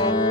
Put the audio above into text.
soul.